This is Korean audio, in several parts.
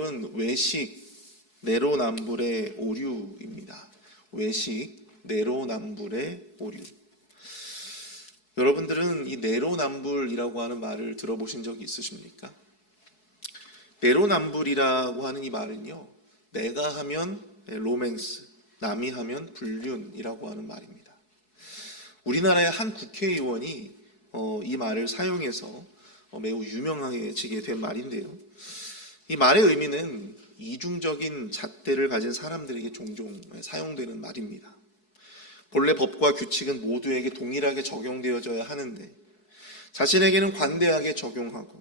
제목은 외식 내로남불의 오류입니다. 외식 내로남불의 오류. 여러분들은 이 내로남불이라고 하는 말을 들어보신 적이 있으십니까? 내로남불이라고 하는 이 말은요, 내가 하면 로맨스, 남이 하면 불륜이라고 하는 말입니다. 우리나라의 한 국회의원이 이 말을 사용해서 매우 유명해지게 된 말인데요. 이 말의 의미는 이중적인 잣대를 가진 사람들에게 종종 사용되는 말입니다. 본래 법과 규칙은 모두에게 동일하게 적용되어져야 하는데 자신에게는 관대하게 적용하고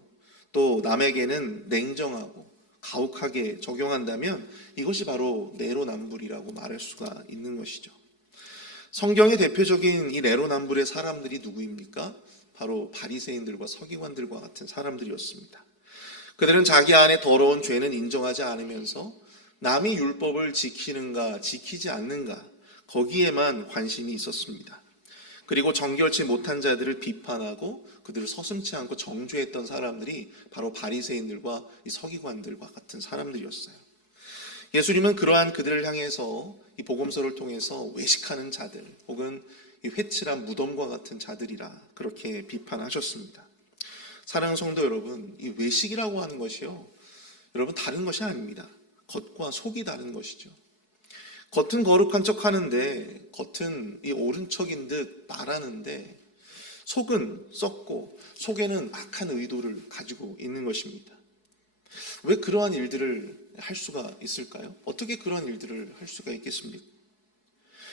또 남에게는 냉정하고 가혹하게 적용한다면 이것이 바로 내로남불이라고 말할 수가 있는 것이죠. 성경의 대표적인 이 내로남불의 사람들이 누구입니까? 바로 바리새인들과 서기관들과 같은 사람들이었습니다. 그들은 자기 안에 더러운 죄는 인정하지 않으면서 남이 율법을 지키는가 지키지 않는가 거기에만 관심이 있었습니다. 그리고 정결치 못한 자들을 비판하고 그들을 서슴지 않고 정죄했던 사람들이 바로 바리새인들과 이 서기관들과 같은 사람들이었어요. 예수님은 그러한 그들을 향해서 이 복음서를 통해서 외식하는 자들 혹은 이 회칠한 무덤과 같은 자들이라 그렇게 비판하셨습니다. 사랑하는 성도 여러분, 이 외식이라고 하는 것이요, 여러분 다른 것이 아닙니다. 겉과 속이 다른 것이죠. 겉은 거룩한 척 하는데, 겉은 이 옳은 척인 듯 말하는데, 속은 썩고, 속에는 악한 의도를 가지고 있는 것입니다. 왜 그러한 일들을 할 수가 있을까요? 어떻게 그러한 일들을 할 수가 있겠습니까?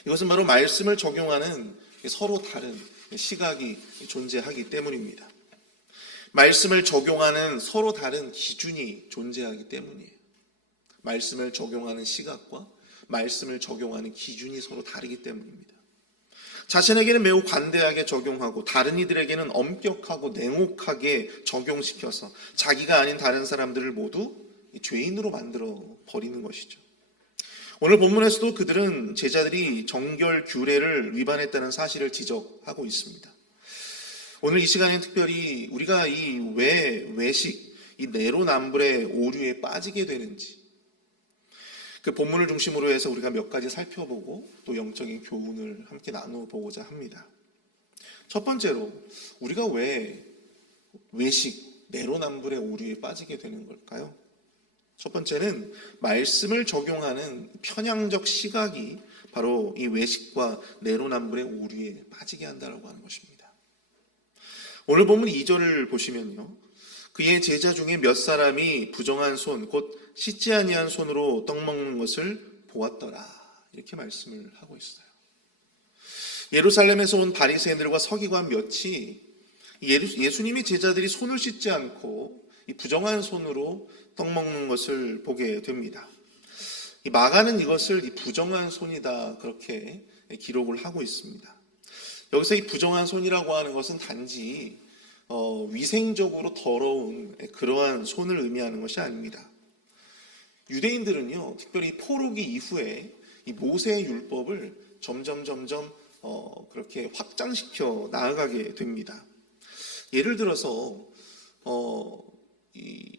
이것은 바로 말씀을 적용하는 서로 다른 시각이 존재하기 때문입니다. 말씀을 적용하는 서로 다른 기준이 존재하기 때문이에요. 말씀을 적용하는 시각과 말씀을 적용하는 기준이 서로 다르기 때문입니다. 자신에게는 매우 관대하게 적용하고 다른 이들에게는 엄격하고 냉혹하게 적용시켜서 자기가 아닌 다른 사람들을 모두 죄인으로 만들어 버리는 것이죠. 오늘 본문에서도 그들은 제자들이 정결 규례를 위반했다는 사실을 지적하고 있습니다. 오늘 이 시간에는 특별히 우리가 이 외식, 이 내로남불의 오류에 빠지게 되는지 그 본문을 중심으로 해서 우리가 몇 가지 살펴보고 또 영적인 교훈을 함께 나눠보고자 합니다. 첫 번째로 우리가 왜 외식, 내로남불의 오류에 빠지게 되는 걸까요? 첫 번째는 말씀을 적용하는 편향적 시각이 바로 이 외식과 내로남불의 오류에 빠지게 한다고 하는 것입니다. 오늘 본문 2절을 보시면요, 그의 제자 중에 몇 사람이 부정한 손, 곧 씻지 아니한 손으로 떡 먹는 것을 보았더라, 이렇게 말씀을 하고 있어요. 예루살렘에서 온 바리새인들과 서기관 몇이 예수님의 제자들이 손을 씻지 않고 이 부정한 손으로 떡 먹는 것을 보게 됩니다. 이 마가는 이것을 이 부정한 손이다 그렇게 기록을 하고 있습니다. 여기서 이 부정한 손이라고 하는 것은 단지 위생적으로 더러운 그러한 손을 의미하는 것이 아닙니다. 유대인들은요, 특별히 포로기 이후에 이 모세의 율법을 점점 그렇게 확장시켜 나아가게 됩니다. 예를 들어서 이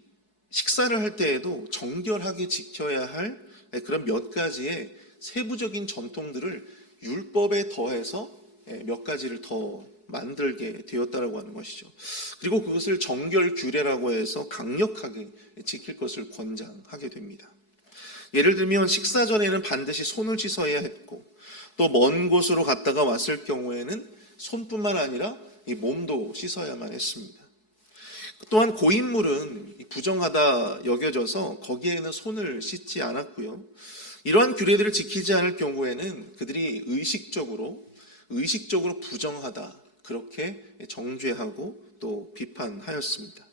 식사를 할 때에도 정결하게 지켜야 할 그런 몇 가지의 세부적인 전통들을 율법에 더해서 몇 가지를 더 만들게 되었다라고 하는 것이죠. 그리고 그것을 정결 규례라고 해서 강력하게 지킬 것을 권장하게 됩니다. 예를 들면 식사 전에는 반드시 손을 씻어야 했고 또 먼 곳으로 갔다가 왔을 경우에는 손뿐만 아니라 이 몸도 씻어야만 했습니다. 또한 고인물은 부정하다 여겨져서 거기에는 손을 씻지 않았고요. 이러한 규례들을 지키지 않을 경우에는 그들이 의식적으로 부정하다 그렇게 정죄하고 또 비판하였습니다.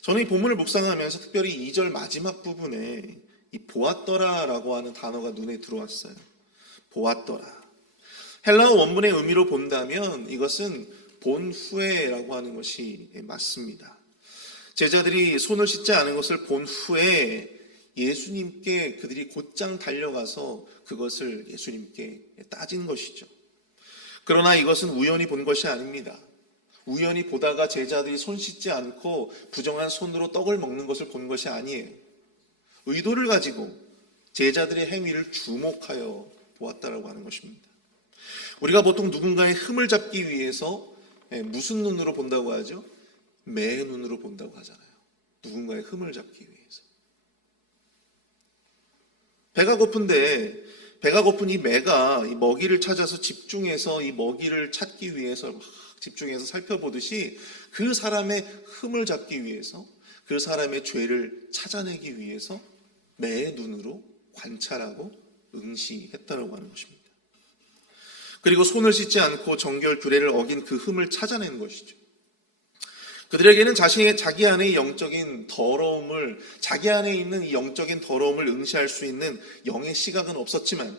저는 이 본문을 묵상하면서 특별히 2절 마지막 부분에 이 보았더라라고 하는 단어가 눈에 들어왔어요. 보았더라. 헬라어 원문의 의미로 본다면 이것은 본 후에라고 하는 것이 맞습니다. 제자들이 손을 씻지 않은 것을 본 후에 예수님께 그들이 곧장 달려가서 그것을 예수님께 따진 것이죠. 그러나 이것은 우연히 본 것이 아닙니다. 우연히 보다가 제자들이 손 씻지 않고 부정한 손으로 떡을 먹는 것을 본 것이 아니에요. 의도를 가지고 제자들의 행위를 주목하여 보았다라고 하는 것입니다. 우리가 보통 누군가의 흠을 잡기 위해서 무슨 눈으로 본다고 하죠? 매의 눈으로 본다고 하잖아요. 누군가의 흠을 잡기 위해서. 배가 고픈 이 매가 이 먹이를 찾아서 집중해서 이 먹이를 찾기 위해서 막 집중해서 살펴보듯이 그 사람의 흠을 잡기 위해서, 그 사람의 죄를 찾아내기 위해서 매의 눈으로 관찰하고 응시했다라고 하는 것입니다. 그리고 손을 씻지 않고 정결 규례를 어긴 그 흠을 찾아낸 것이죠. 그들에게는 자기 안의 영적인 더러움을, 자기 안에 있는 이 영적인 더러움을 응시할 수 있는 영의 시각은 없었지만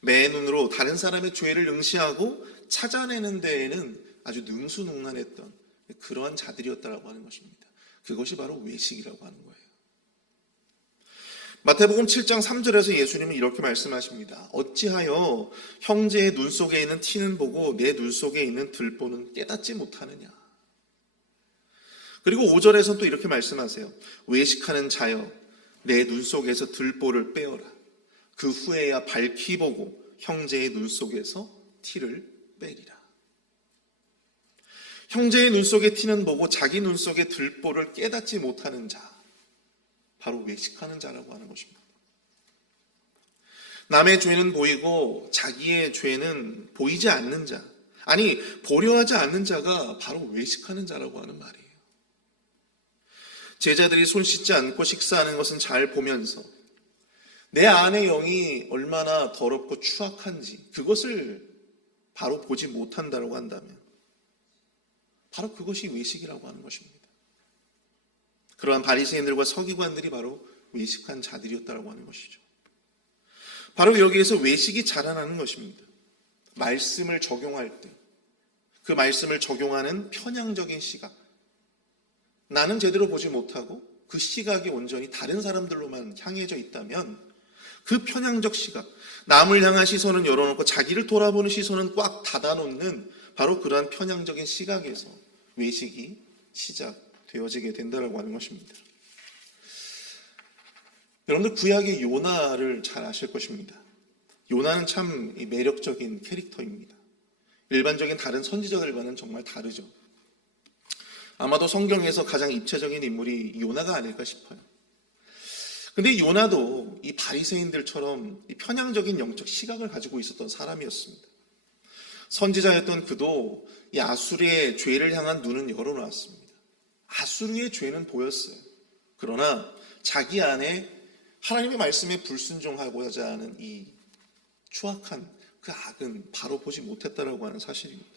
매의 눈으로 다른 사람의 죄를 응시하고 찾아내는 데에는 아주 능수능란했던 그러한 자들이었다라고 하는 것입니다. 그것이 바로 외식이라고 하는 거예요. 마태복음 7장 3절에서 예수님은 이렇게 말씀하십니다. 어찌하여 형제의 눈 속에 있는 티는 보고 내 눈 속에 있는 들보는 깨닫지 못하느냐. 그리고 5절에서는 또 이렇게 말씀하세요. 외식하는 자여 내 눈 속에서 들보를 빼어라. 그 후에야 밝히 보고 형제의 눈 속에서 티를 빼리라. 형제의 눈 속에 티는 보고 자기 눈 속에 들보를 깨닫지 못하는 자, 바로 외식하는 자라고 하는 것입니다. 남의 죄는 보이고 자기의 죄는 보이지 않는 자, 아니 보려 하지 않는 자가 바로 외식하는 자라고 하는 말이에요. 제자들이 손 씻지 않고 식사하는 것은 잘 보면서 내 안의 영이 얼마나 더럽고 추악한지 그것을 바로 보지 못한다고 한다면 바로 그것이 외식이라고 하는 것입니다. 그러한 바리새인들과 서기관들이 바로 외식한 자들이었다고 하는 것이죠. 바로 여기에서 외식이 자라나는 것입니다. 말씀을 적용할 때 그 말씀을 적용하는 편향적인 시각, 나는 제대로 보지 못하고 그 시각이 온전히 다른 사람들로만 향해져 있다면 그 편향적 시각, 남을 향한 시선은 열어놓고 자기를 돌아보는 시선은 꽉 닫아놓는 바로 그러한 편향적인 시각에서 외식이 시작되어지게 된다고 하는 것입니다. 여러분들 구약의 요나를 잘 아실 것입니다. 요나는 참 매력적인 캐릭터입니다. 일반적인 다른 선지자들과는 정말 다르죠. 아마도 성경에서 가장 입체적인 인물이 요나가 아닐까 싶어요. 근데 요나도 이 바리새인들처럼 이 편향적인 영적 시각을 가지고 있었던 사람이었습니다. 선지자였던 그도 이 아수르의 죄를 향한 눈은 열어놓았습니다. 아수르의 죄는 보였어요. 그러나 자기 안에 하나님의 말씀에 불순종하고자 하는 이 추악한 그 악은 바로 보지 못했다라고 하는 사실입니다.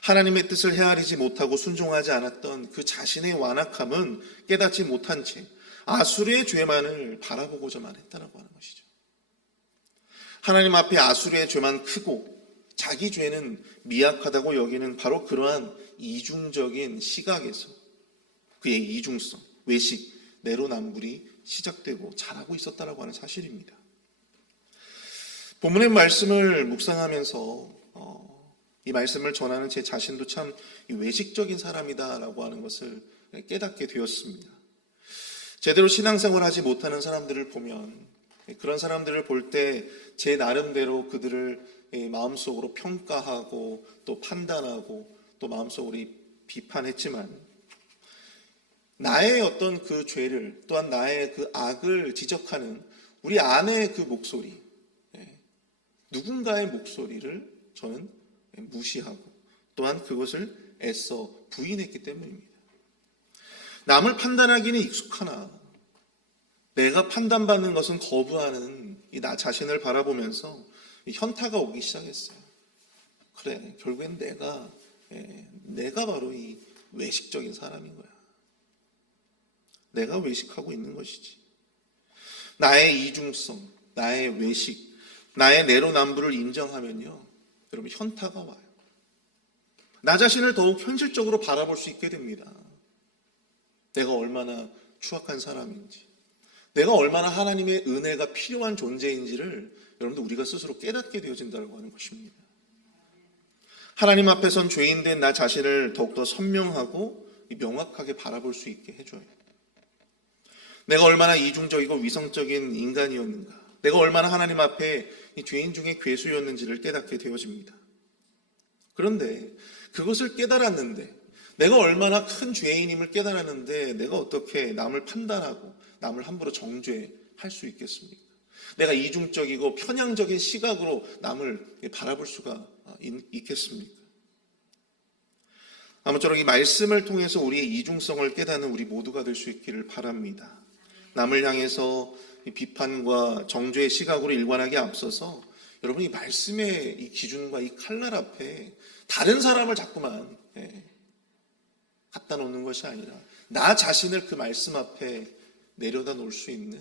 하나님의 뜻을 헤아리지 못하고 순종하지 않았던 그 자신의 완악함은 깨닫지 못한 채 아수르의 죄만을 바라보고자만 했다라고 하는 것이죠. 하나님 앞에 아수르의 죄만 크고 자기 죄는 미약하다고 여기는 바로 그러한 이중적인 시각에서 그의 이중성, 외식, 내로남불이 시작되고 자라고 있었다라고 하는 사실입니다. 본문의 말씀을 묵상하면서 이 말씀을 전하는 제 자신도 참 외식적인 사람이다라고 하는 것을 깨닫게 되었습니다. 제대로 신앙생활을 하지 못하는 사람들을 보면 그런 사람들을 볼 때 제 나름대로 그들을 마음속으로 평가하고 또 판단하고 또 마음속으로 비판했지만 나의 어떤 그 죄를 또한 나의 그 악을 지적하는 우리 안의 그 목소리, 누군가의 목소리를 저는 무시하고 또한 그것을 애써 부인했기 때문입니다. 남을 판단하기는 익숙하나 내가 판단받는 것은 거부하는 이 나 자신을 바라보면서 현타가 오기 시작했어요. 그래, 결국엔 내가 바로 이 외식적인 사람인 거야. 내가 외식하고 있는 것이지. 나의 이중성, 나의 외식, 나의 내로남불을 인정하면요, 여러분 현타가 와요. 나 자신을 더욱 현실적으로 바라볼 수 있게 됩니다. 내가 얼마나 추악한 사람인지, 내가 얼마나 하나님의 은혜가 필요한 존재인지를 여러분들 우리가 스스로 깨닫게 되어진다고 하는 것입니다. 하나님 앞에선 죄인된 나 자신을 더욱더 선명하고 명확하게 바라볼 수 있게 해줘요. 내가 얼마나 이중적이고 위성적인 인간이었는가, 내가 얼마나 하나님 앞에 이 죄인 중에 괴수였는지를 깨닫게 되어집니다. 그런데 그것을 깨달았는데, 내가 얼마나 큰 죄인임을 깨달았는데 내가 어떻게 남을 판단하고 남을 함부로 정죄할 수 있겠습니까? 내가 이중적이고 편향적인 시각으로 남을 바라볼 수가 있겠습니까? 아무쪼록 이 말씀을 통해서 우리의 이중성을 깨닫는 우리 모두가 될 수 있기를 바랍니다. 남을 향해서 비판과 정죄의 시각으로 일관하기 앞서서 여러분, 이 말씀의 이 기준과 이 칼날 앞에 다른 사람을 자꾸만 갖다 놓는 것이 아니라 나 자신을 그 말씀 앞에 내려다 놓을 수 있는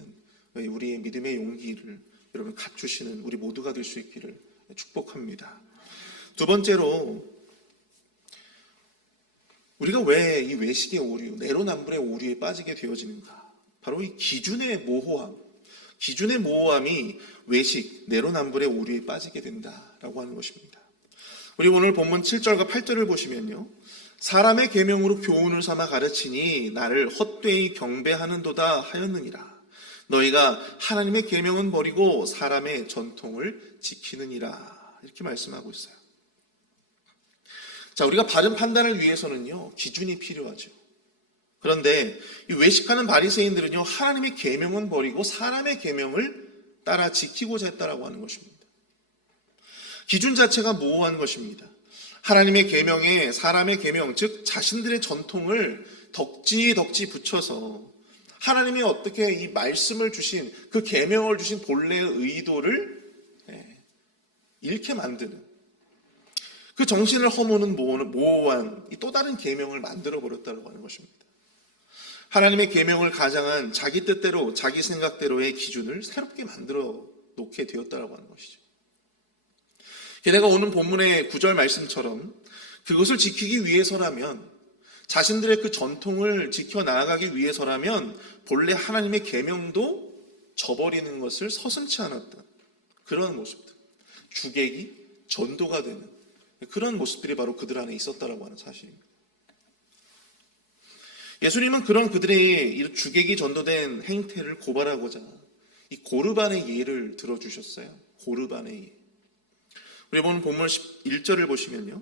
우리의 믿음의 용기를 여러분 갖추시는 우리 모두가 될 수 있기를 축복합니다. 두 번째로, 우리가 왜 이 외식의 오류, 내로남불의 오류에 빠지게 되어지는가? 바로 이 기준의 모호함이 외식, 내로남불의 오류에 빠지게 된다라고 하는 것입니다. 우리 오늘 본문 7절과 8절을 보시면요, 사람의 계명으로 교훈을 삼아 가르치니 나를 헛되이 경배하는도다 하였느니라. 너희가 하나님의 계명은 버리고 사람의 전통을 지키느니라. 이렇게 말씀하고 있어요. 자, 우리가 바른 판단을 위해서는요, 기준이 필요하죠. 그런데 이 외식하는 바리새인들은요, 하나님의 계명은 버리고 사람의 계명을 따라 지키고자 했다라고 하는 것입니다. 기준 자체가 모호한 것입니다. 하나님의 계명에 사람의 계명, 즉 자신들의 전통을 덕지 붙여서 하나님이 어떻게 이 말씀을 주신, 그 계명을 주신 본래의 의도를 잃게 만드는, 그 정신을 허무는 모호한 또 다른 계명을 만들어 버렸다고 하는 것입니다. 하나님의 계명을 가장한 자기 뜻대로, 자기 생각대로의 기준을 새롭게 만들어 놓게 되었다고 하는 것이죠. 게다가 오늘 본문의 9절 말씀처럼 그것을 지키기 위해서라면, 자신들의 그 전통을 지켜나가기 위해서라면 본래 하나님의 계명도 저버리는 것을 서슴지 않았던 그런 모습들, 주객이 전도가 되는 그런 모습들이 바로 그들 안에 있었다고 하는 사실입니다. 예수님은 그런 그들의 주객이 전도된 행태를 고발하고자 이 고르반의 예를 들어주셨어요. 고르반의 예. 우리 보는 본문 1절을 보시면요,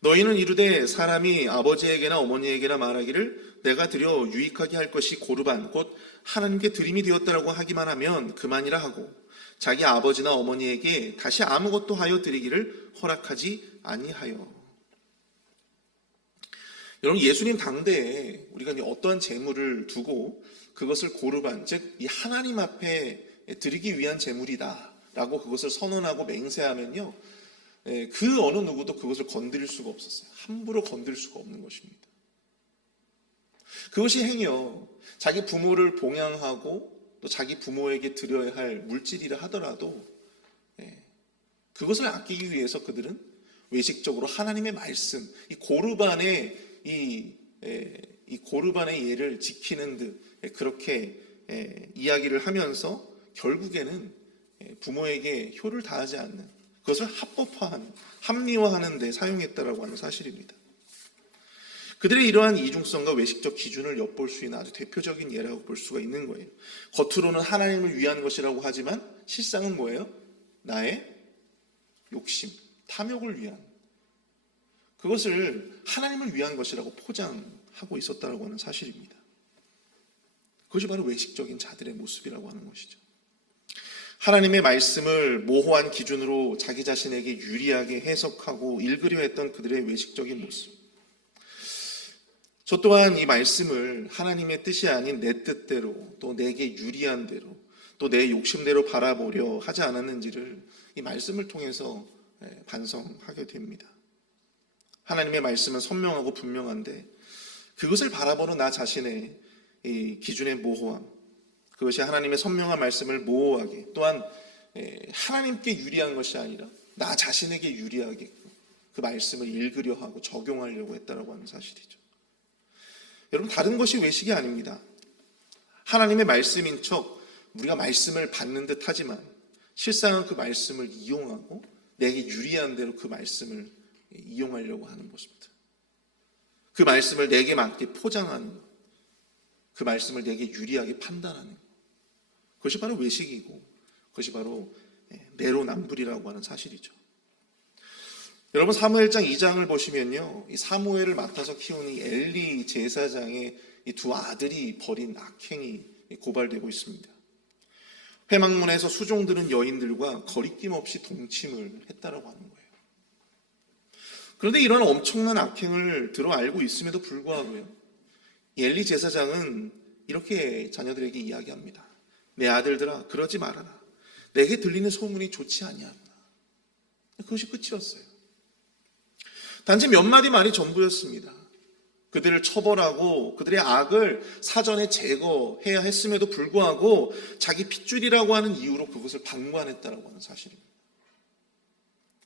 너희는 이르되 사람이 아버지에게나 어머니에게나 말하기를 내가 드려 유익하게 할 것이 고르반 곧 하나님께 드림이 되었다라고 하기만 하면 그만이라 하고 자기 아버지나 어머니에게 다시 아무것도 하여 드리기를 허락하지 아니하여. 여러분, 예수님 당대에 우리가 어떠한 재물을 두고 그것을 고르반, 즉 이 하나님 앞에 드리기 위한 재물이다라고 그것을 선언하고 맹세하면요, 그 어느 누구도 그것을 건드릴 수가 없었어요. 함부로 건드릴 수가 없는 것입니다. 그것이 행여 자기 부모를 봉양하고 또 자기 부모에게 드려야 할 물질이라 하더라도 그것을 아끼기 위해서 그들은 외식적으로 하나님의 말씀, 이 고르반의 이 고르반의 예를 지키는 듯 그렇게 이야기를 하면서 결국에는 부모에게 효를 다하지 않는, 그것을 합법화하는, 합리화하는 데 사용했다라고 하는 사실입니다. 그들의 이러한 이중성과 외식적 기준을 엿볼 수 있는 아주 대표적인 예라고 볼 수가 있는 거예요. 겉으로는 하나님을 위한 것이라고 하지만 실상은 뭐예요? 나의 욕심, 탐욕을 위한, 그것을 하나님을 위한 것이라고 포장하고 있었다라고 하는 사실입니다. 그것이 바로 외식적인 자들의 모습이라고 하는 것이죠. 하나님의 말씀을 모호한 기준으로 자기 자신에게 유리하게 해석하고 읽으려 했던 그들의 외식적인 모습. 저 또한 이 말씀을 하나님의 뜻이 아닌 내 뜻대로, 또 내게 유리한 대로, 또 내 욕심대로 바라보려 하지 않았는지를 이 말씀을 통해서 반성하게 됩니다. 하나님의 말씀은 선명하고 분명한데 그것을 바라보는 나 자신의 이 기준의 모호함, 그것이 하나님의 선명한 말씀을 모호하게, 또한 하나님께 유리한 것이 아니라 나 자신에게 유리하게 그 말씀을 읽으려 하고 적용하려고 했다라고 하는 사실이죠. 여러분, 다른 것이 외식이 아닙니다. 하나님의 말씀인 척 우리가 말씀을 받는 듯 하지만 실상은 그 말씀을 이용하고 내게 유리한 대로 그 말씀을 이용하려고 하는 모습들, 그 말씀을 내게 맞게 포장하는 것, 그 말씀을 내게 유리하게 판단하는 것. 그것이 바로 외식이고 그것이 바로 내로남불이라고 하는 사실이죠. 여러분 사무엘장 2장을 보시면요, 이 사무엘을 맡아서 키우는 이 엘리 제사장의 이 두 아들이 벌인 악행이 고발되고 있습니다. 회막문에서 수종들은 여인들과 거리낌 없이 동침을 했다라고 하는 거예요. 그런데 이런 엄청난 악행을 들어 알고 있음에도 불구하고요, 엘리 제사장은 이렇게 자녀들에게 이야기합니다. 내 아들들아, 그러지 말아라. 내게 들리는 소문이 좋지 아니하구나. 그것이 끝이었어요. 단지 몇 마디 말이 전부였습니다. 그들을 처벌하고 그들의 악을 사전에 제거해야 했음에도 불구하고 자기 핏줄이라고 하는 이유로 그것을 방관했다라고 하는 사실입니다.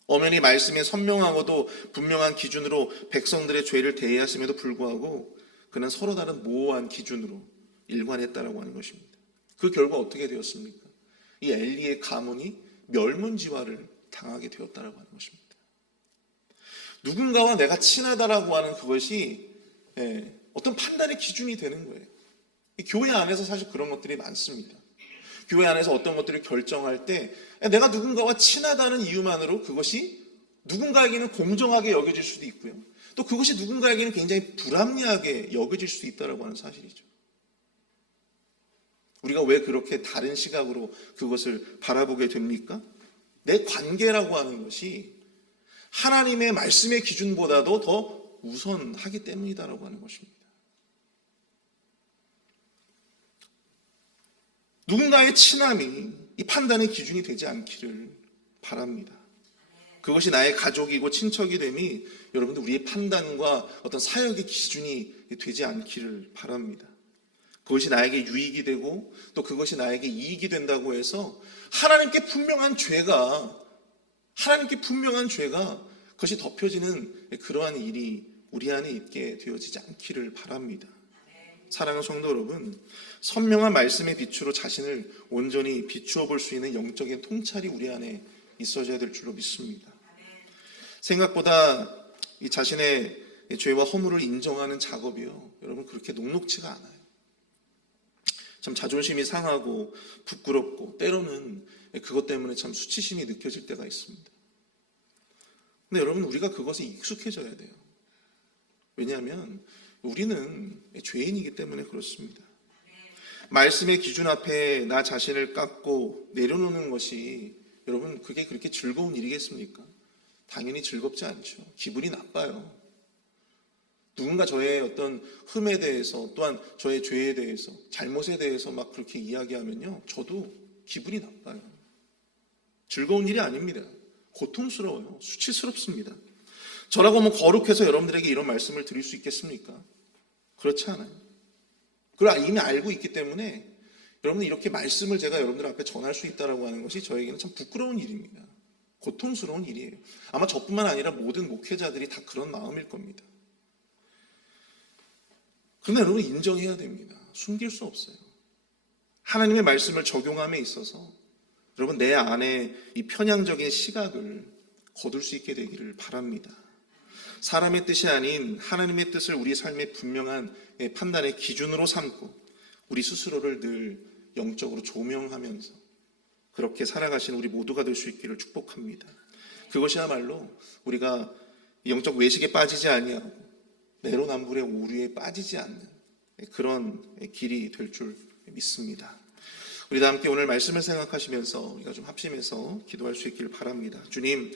엄연히 말씀에 선명하고도 분명한 기준으로 백성들의 죄를 대해하심에도 불구하고 그는 서로 다른 모호한 기준으로 일관했다라고 하는 것입니다. 그 결과 어떻게 되었습니까? 이 엘리의 가문이 멸문지화를 당하게 되었다라고 하는 것입니다. 누군가와 내가 친하다라고 하는 그것이 어떤 판단의 기준이 되는 거예요. 교회 안에서 사실 그런 것들이 많습니다. 교회 안에서 어떤 것들을 결정할 때 내가 누군가와 친하다는 이유만으로 그것이 누군가에게는 공정하게 여겨질 수도 있고요. 또 그것이 누군가에게는 굉장히 불합리하게 여겨질 수도 있다고 하는 사실이죠. 우리가 왜 그렇게 다른 시각으로 그것을 바라보게 됩니까? 내 관계라고 하는 것이 하나님의 말씀의 기준보다도 더 우선하기 때문이다라고 하는 것입니다. 누군가의 친함이 이 판단의 기준이 되지 않기를 바랍니다. 그것이 나의 가족이고 친척이 됨이 여러분들 우리의 판단과 어떤 사역의 기준이 되지 않기를 바랍니다. 그것이 나에게 유익이 되고 또 그것이 나에게 이익이 된다고 해서 하나님께 분명한 죄가 그것이 덮여지는 그러한 일이 우리 안에 있게 되어지지 않기를 바랍니다. 사랑하는 성도 여러분, 선명한 말씀의 빛으로 자신을 온전히 비추어 볼 수 있는 영적인 통찰이 우리 안에 있어져야 될 줄로 믿습니다. 생각보다 이 자신의 죄와 허물을 인정하는 작업이요, 여러분 그렇게 녹록지가 않아요. 참 자존심이 상하고 부끄럽고 때로는 그것 때문에 참 수치심이 느껴질 때가 있습니다. 근데 여러분 우리가 그것에 익숙해져야 돼요. 왜냐하면 우리는 죄인이기 때문에 그렇습니다. 말씀의 기준 앞에 나 자신을 깎고 내려놓는 것이 여러분 그게 그렇게 즐거운 일이겠습니까? 당연히 즐겁지 않죠. 기분이 나빠요. 누군가 저의 어떤 흠에 대해서 또한 저의 죄에 대해서 잘못에 대해서 막 그렇게 이야기하면요, 저도 기분이 나빠요. 즐거운 일이 아닙니다. 고통스러워요. 수치스럽습니다. 저라고 뭐 거룩해서 여러분들에게 이런 말씀을 드릴 수 있겠습니까? 그렇지 않아요. 그걸 이미 알고 있기 때문에 여러분들 이렇게 말씀을 제가 여러분들 앞에 전할 수 있다고 하는 것이 저에게는 참 부끄러운 일입니다. 고통스러운 일이에요. 아마 저뿐만 아니라 모든 목회자들이 다 그런 마음일 겁니다. 그러나 여러분 인정해야 됩니다. 숨길 수 없어요. 하나님의 말씀을 적용함에 있어서 여러분 내 안에 이 편향적인 시각을 거둘 수 있게 되기를 바랍니다. 사람의 뜻이 아닌 하나님의 뜻을 우리 삶의 분명한 판단의 기준으로 삼고 우리 스스로를 늘 영적으로 조명하면서 그렇게 살아가시는 우리 모두가 될 수 있기를 축복합니다. 그것이야말로 우리가 영적 외식에 빠지지 아니하고 내로남불의 오류에 빠지지 않는 그런 길이 될 줄 믿습니다. 우리 다 함께 오늘 말씀을 생각하시면서 우리가 좀 합심해서 기도할 수 있기를 바랍니다. 주님,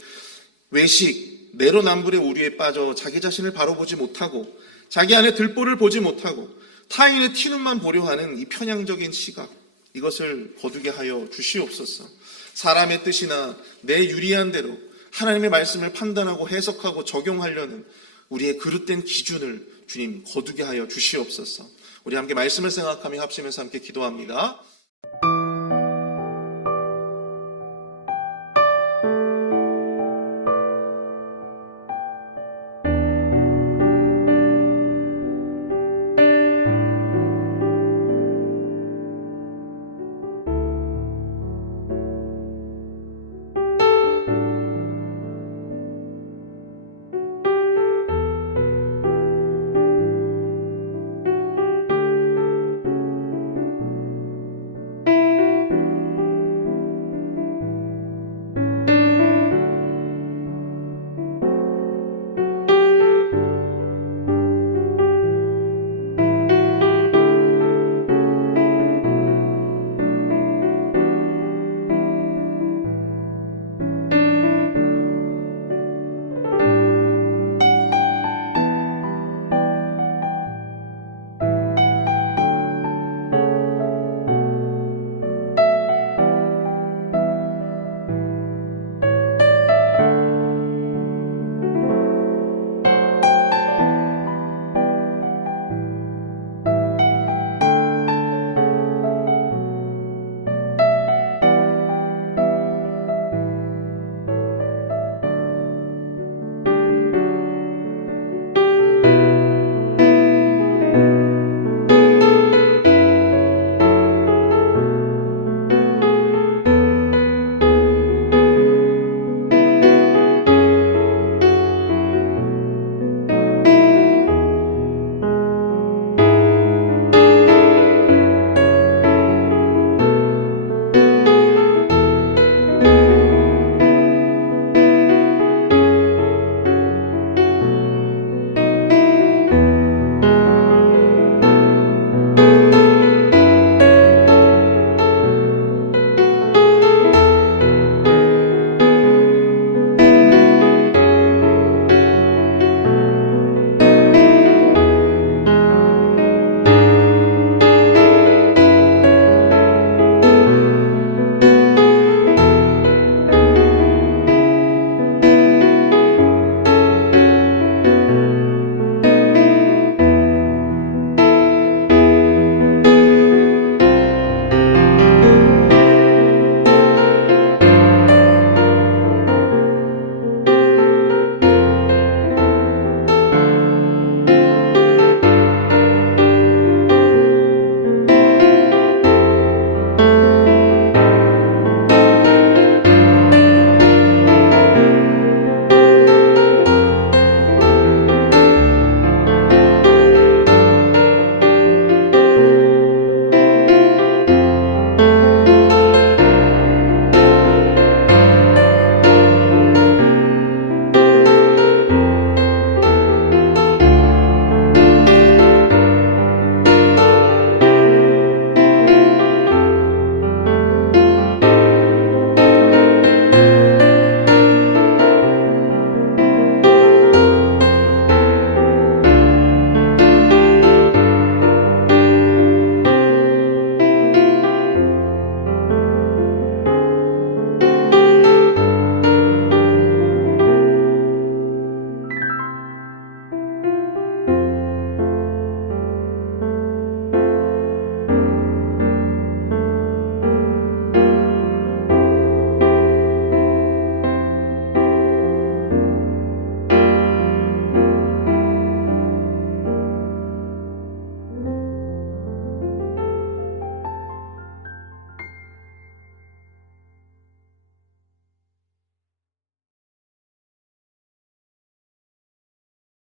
외식, 내로남불의 오류에 빠져 자기 자신을 바로 보지 못하고 자기 안에 들보를 보지 못하고 타인의 티눈만 보려 하는 이 편향적인 시각, 이것을 거두게 하여 주시옵소서. 사람의 뜻이나 내 유리한 대로 하나님의 말씀을 판단하고 해석하고 적용하려는 우리의 그릇된 기준을 주님 거두게 하여 주시옵소서. 우리 함께 말씀을 생각하며 합심해서 함께 기도합니다.